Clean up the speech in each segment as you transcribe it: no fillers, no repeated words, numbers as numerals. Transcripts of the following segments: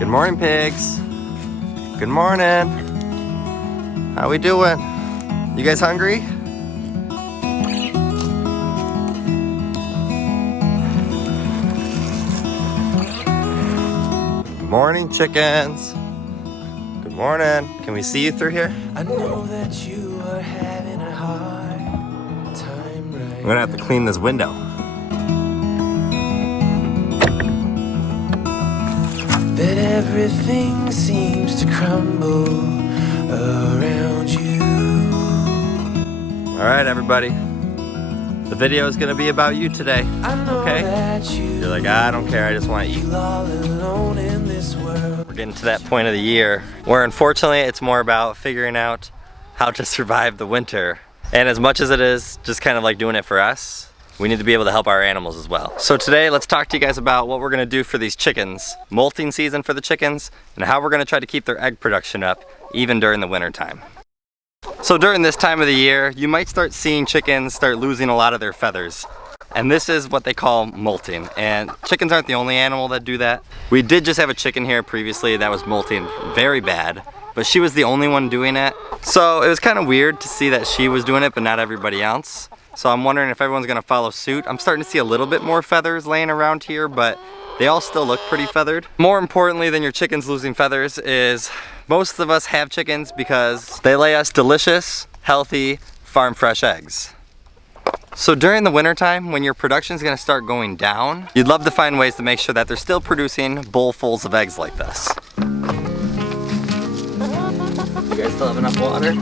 Good morning, pigs. Good morning. How we doing? You guys hungry? Good morning, chickens. Good morning. Can we see you through here? I know that you are having a hard time right I'm gonna have to clean this window. That everything seems to crumble around you. All right, everybody. The video is gonna be about you today. I know okay? That You're like, I don't care, I just want to eat. all alone in this world. We're getting to that point of the year where unfortunately it's more about figuring out how to survive the winter. And as much as it is just kind of like doing it for us, we need to be able to help our animals as well. So today, let's talk to you guys about what we're gonna do for these chickens, molting season for the chickens, and how we're gonna try to keep their egg production up even during the winter time. So during this time of the year, you might start seeing chickens start losing a lot of their feathers. And this is what they call molting. And chickens aren't the only animal that do that. We did just have a chicken here previously that was molting very bad, but she was the only one doing it. So it was kind of weird to see that she was doing it, but not everybody else. So I'm wondering if everyone's gonna follow suit. I'm starting to see a little bit more feathers laying around here, but they all still look pretty feathered. More importantly than your chickens losing feathers is most of us have chickens because they lay us delicious, healthy, farm fresh eggs. So during the wintertime, when your production is gonna start going down, you'd love to find ways to make sure that they're still producing bowlfuls of eggs like this. You guys still have enough water?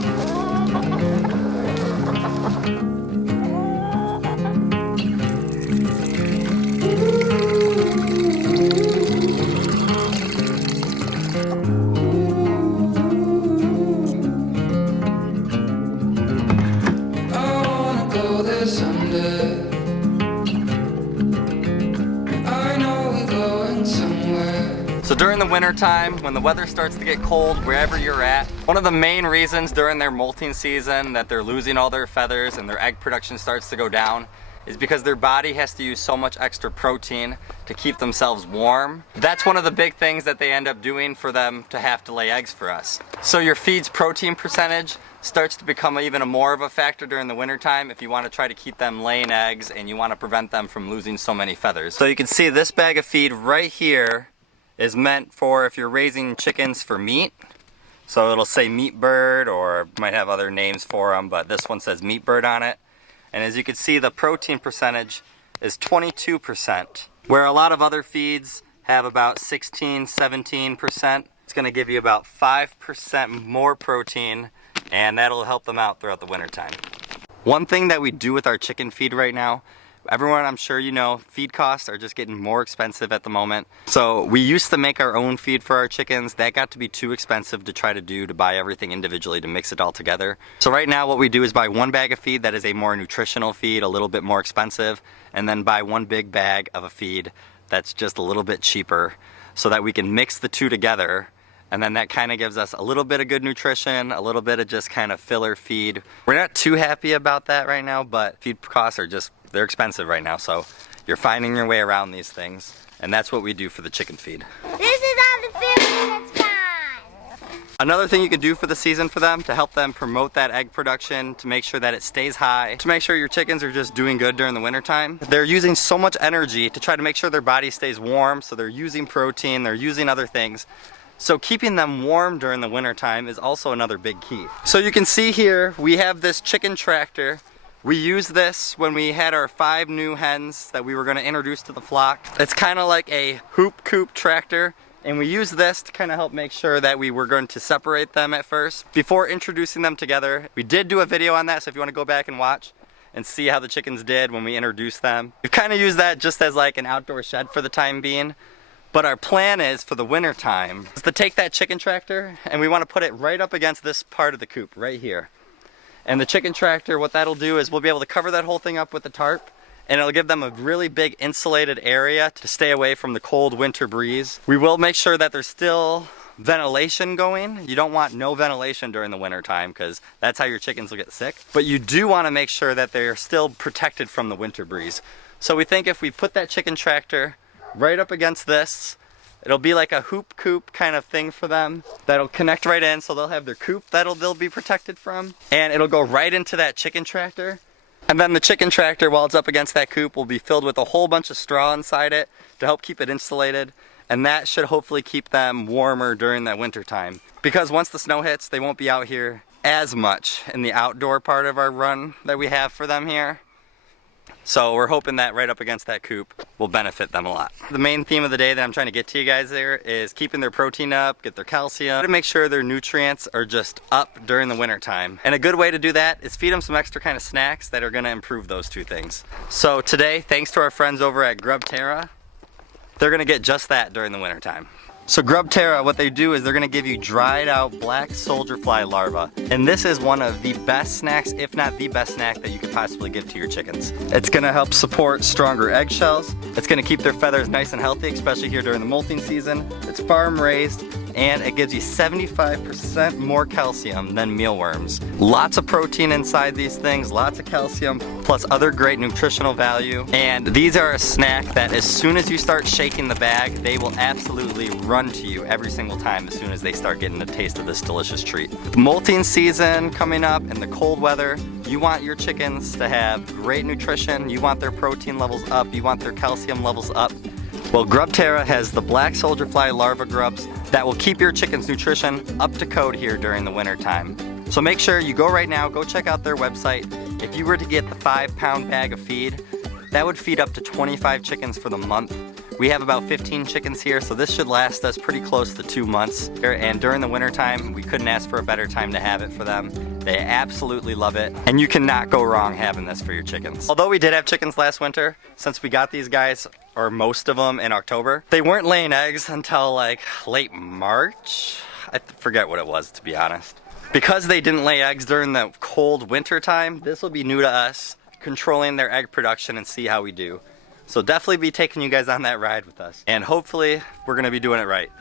So during the winter time, when the weather starts to get cold wherever you're at, one of the main reasons during their molting season that they're losing all their feathers and their egg production starts to go down is because their body has to use so much extra protein to keep themselves warm. That's one of the big things that they end up doing for them to have to lay eggs for us. So your feed's protein percentage starts to become even more of a factor during the winter time if you want to try to keep them laying eggs and you want to prevent them from losing so many feathers. So you can see this bag of feed right here is meant for if you're raising chickens for meat. So it'll say meat bird, or might have other names for them, but this one says meat bird on it. And as you can see, the protein percentage is 22%, where a lot of other feeds have about 16, 17%. It's gonna give you about 5% more protein, and that'll help them out throughout the winter time. One thing that we do with our chicken feed right now, everyone, I'm sure you know, feed costs are just getting more expensive at the moment. So we used to make our own feed for our chickens. That got to be too expensive to try to do, to buy everything individually to mix it all together. So right now what we do is buy one bag of feed that is a more nutritional feed, a little bit more expensive, and then buy one big bag of a feed that's just a little bit cheaper so that we can mix the two together. And then that kind of gives us a little bit of good nutrition, a little bit of just kind of filler feed. We're not too happy about that right now, but feed costs are just, they're expensive right now. So you're finding your way around these things. And that's what we do for the chicken feed. This is all the food and it's fine. Another thing you can do for the season for them to help them promote that egg production, to make sure that it stays high, to make sure your chickens are just doing good during the winter time. They're using so much energy to try to make sure their body stays warm. So they're using protein, they're using other things. So keeping them warm during the winter time is also another big key. So you can see here, we have this chicken tractor. We used this when we had our 5 new hens that we were gonna introduce to the flock. It's kind of like a Coop tractor, and we used this to kind of help make sure that we were going to separate them at first. Before introducing them together, we did do a video on that, so if you wanna go back and watch and see how the chickens did when we introduced them. We've kind of used that just as like an outdoor shed for the time being. But our plan is for the winter time is to take that chicken tractor and we want to put it right up against this part of the coop right here. And the chicken tractor, what that'll do is we'll be able to cover that whole thing up with the tarp, and it'll give them a really big insulated area to stay away from the cold winter breeze. We will make sure that there's still ventilation going. You don't want no ventilation during the winter time because that's how your chickens will get sick. But you do want to make sure that they're still protected from the winter breeze. So we think if we put that chicken tractor right up against this, It'll be like a hoop coop kind of thing for them that'll connect right in, so they'll have their coop they'll be protected from, and it'll go right into that chicken tractor. And then the chicken tractor, while it's up against that coop, will be filled with a whole bunch of straw inside it to help keep it insulated, and that should hopefully keep them warmer during that winter time. Because once the snow hits, they won't be out here as much in the outdoor part of our run that we have for them here. So we're hoping that right up against that coop will benefit them a lot. The main theme of the day that I'm trying to get to you guys there is keeping their protein up, get their calcium, to make sure their nutrients are just up during the winter time. And a good way to do that is feed them some extra kind of snacks that are gonna improve those two things. So today, thanks to our friends over at Grubterra, they're gonna get just that during the winter time. So Grubterra, what they do is they're gonna give you dried out black soldier fly larvae. And this is one of the best snacks, if not the best snack that you could possibly give to your chickens. It's gonna help support stronger eggshells. It's gonna keep their feathers nice and healthy, especially here during the molting season. It's farm raised, and it gives you 75% more calcium than mealworms. Lots of protein inside these things, lots of calcium, plus other great nutritional value. And these are a snack that as soon as you start shaking the bag, they will absolutely run to you every single time as soon as they start getting a taste of this delicious treat. Molting season coming up and the cold weather, you want your chickens to have great nutrition, you want their protein levels up, you want their calcium levels up. Well, Grubterra has the black soldier fly larva grubs that will keep your chicken's nutrition up to code here during the winter time. So make sure you go right now, go check out their website. If you were to get the 5-pound bag of feed, that would feed up to 25 chickens for the month. We have about 15 chickens here, so this should last us pretty close to 2 months. And during the winter time, we couldn't ask for a better time to have it for them. They absolutely love it, and you cannot go wrong having this for your chickens. Although we did have chickens last winter, since we got these guys, or most of them, in October, they weren't laying eggs until like late March. I forget what it was, to be honest. Because they didn't lay eggs during the cold winter time, this will be new to us, controlling their egg production and see how we do. So definitely be taking you guys on that ride with us. And hopefully we're gonna be doing it right.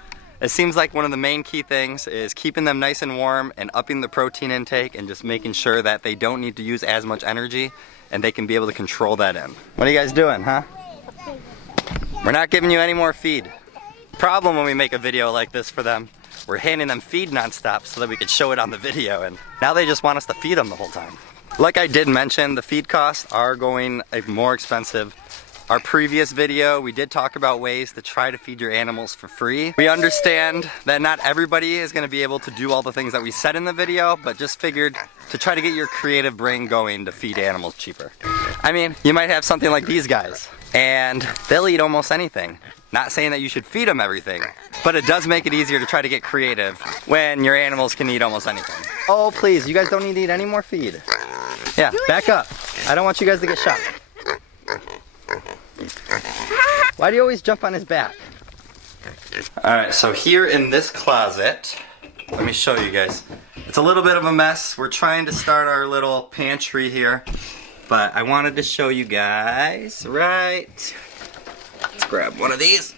It seems like one of the main key things is keeping them nice and warm and upping the protein intake and just making sure that they don't need to use as much energy and they can be able to control that in. What are you guys doing, huh? We're not giving you any more feed. Problem when we make a video like this for them, we're handing them feed nonstop so that we could show it on the video, and now they just want us to feed them the whole time. Like I did mention, the feed costs are going more expensive. Our previous video, we did talk about ways to try to feed your animals for free. We understand that not everybody is gonna be able to do all the things that we said in the video, but just figured to try to get your creative brain going to feed animals cheaper. I mean, you might have something like these guys, and they'll eat almost anything. Not saying that you should feed them everything, but it does make it easier to try to get creative when your animals can eat almost anything. Oh, please, you guys don't need to eat any more feed. Yeah, back up. I don't want you guys to get shot. Why do you always jump on his back? Alright, so here in this closet, let me show you guys. It's a little bit of a mess. We're trying to start our little pantry here, but I wanted to show you guys, right? Let's grab one of these.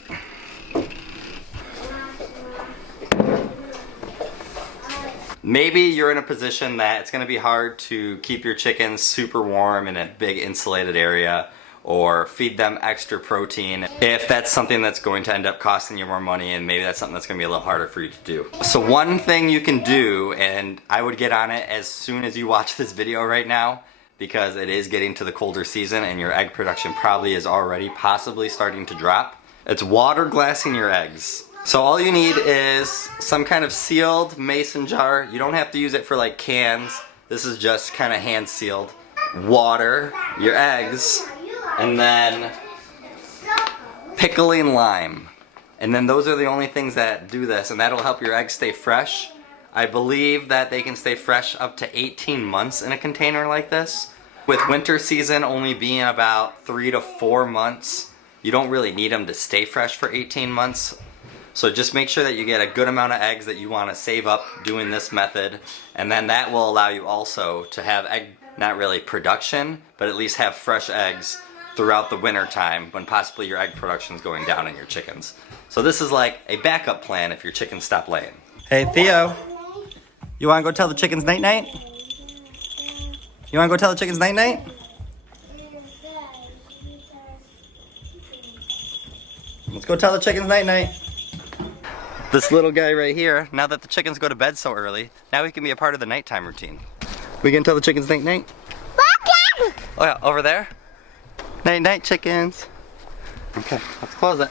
Maybe you're in a position that it's going to be hard to keep your chickens super warm in a big insulated area, or feed them extra protein if that's something that's going to end up costing you more money, and maybe that's something that's going to be a little harder for you to do. So one thing you can do, and I would get on it as soon as you watch this video right now, because it is getting to the colder season and your egg production probably is already possibly starting to drop. It's water glassing your eggs. So all you need is some kind of sealed mason jar. You don't have to use it for like cans. This is just kind of hand sealed. Water, your eggs, and then pickling lime. And then those are the only things that do this, and that'll help your eggs stay fresh. I believe that they can stay fresh up to 18 months in a container like this. With winter season only being about 3 to 4 months, you don't really need them to stay fresh for 18 months. So just make sure that you get a good amount of eggs that you want to save up doing this method, and then that will allow you also to have egg, not really production, but at least have fresh eggs throughout the winter time when possibly your egg production is going down in your chickens. So this is like a backup plan if your chickens stop laying. Hey Theo, you want to go tell the chickens night night? You want to go tell the chickens night night? Let's go tell the chickens night night. This little guy right here, now that the chickens go to bed so early, now he can be a part of the nighttime routine. We can tell the chickens night night? Oh yeah, over there? Night night chickens. Okay, let's close it.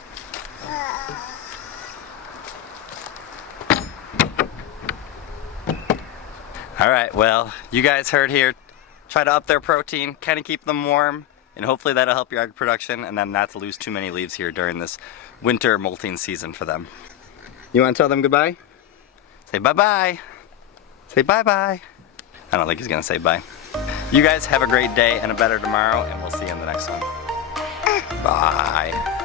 Alright, well, you guys heard here. Try to up their protein, kind of keep them warm, and hopefully that'll help your egg production and then not to lose too many leaves here during this winter molting season for them. You want to tell them goodbye? Say bye-bye. Say bye-bye. I don't think he's going to say bye. You guys have a great day and a better tomorrow, and we'll see you in the next one. Bye.